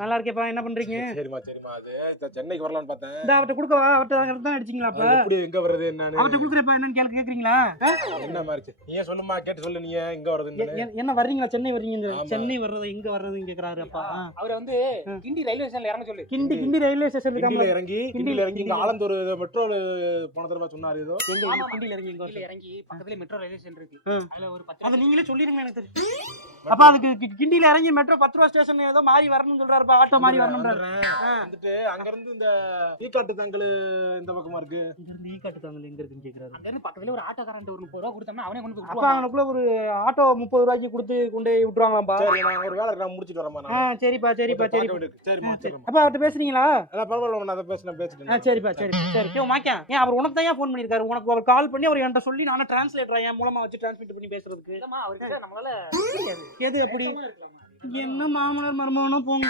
நல்லா இருக்கேப்பா. என்ன பண்றீங்க? சரிம்மா சரிம்மா. அது சென்னைக்கு வரலான்னு பார்த்தேன். இந்த அவர்ட்ட குடுக்கவா? அவர்ட்ட தான் அடிச்சீங்களா அப்ப? எப்படி எங்க வர்றது என்னன்னு அவர்ட்ட குடுக்குறப்ப என்னன்னு கேக்குறீங்களா? என்ன மாதிரி நீ சொல்லுமா, கேட்டு சொல்லு. நீ எங்க வர்றதுன்னு என்ன வர்றீங்களா? சென்னை வர்றீங்க? ஆமா. சென்னை வர்றது எங்க வர்றதுன்னு கேக்குறாரு அப்பா. அவரை வந்து கிண்டி ரயில்வே ஸ்டேஷன்ல இறங்க சொல்லு. கிண்டி ரயில்வே ஸ்டேஷன் கிண்டில இறங்கி இங்க ஆலந்தூர் மெட்ரோல போன தடவை சொன்னாரு. ஏதோ எங்க ஆமா, கிண்டில இறங்கி எங்க கீழ இறங்கி பக்கத்துல மெட்ரோ ரயில்வே ஸ்டேஷன் இருக்கு. அதுல ஒரு 10 அத நீங்களே சொல்லிருங்க எனக்கு தெரியும். அப்ப அதுக்கு கிண்டில இறங்கி மெட்ரோ 10 ரூபா ஸ்டேஷன் ஏதோ மாறி வரணும்னு சொல்றாருப்பா. ஆட்டோ மாறி வரணும்ன்றாரு. வந்துட்டு அங்க இருந்து இந்த ஈக்காட்டு தங்கல் இந்த பக்கமா இருக்கு. இங்க இருந்து ஈக்காட்டு தாங்கல் எங்க இருக்குன்னு கேக்குறாரு. அங்க இருந்து பக்கத்துல ஒரு ஆட்டோக்காரன் ஒரு 30 ரூபா கொடுத்தோம்னா அவனே கொண்டு போய் அப்ப விட்டுருவான். அவனுக்குள்ள ஒரு ஆட்டோ 30 ரூபாய்க்கு கொடுத்து கொண்டு போய் விட்டுருவாங்களாம்பா. சரி, நான் ஒரு வேலை இருக்கு, நான் முடிச்சிட்டு வரேம்மா. சரிப்பா சரிப்பா சரி. சரிம்மா சரிம்மா. அப்ப அவர்ட்ட பேசுறீங்களா? அதான் பரவாயில்ல, நான் அதை பேசிட்டேன். சரிப்பா சரி. ஏன் மாக்கியா? ஏன் அவர் உனக்கு தான் ஃபோன் பண்ணிருக்காரு? உனக்கு அவர் கால் பண்ணி அவர் என்கிட்ட சொல்லி நானே டிரான்ஸ்லேட்டர் என் மூலமா வச்சு டிரான்ஸ்லேட் பண்ணி பேசுறதுக்கு. இல்லம்மா, அவர்கிட்ட நம்மளால எது அப்படி? என்ன மாமனார் மருமகனும் போங்க.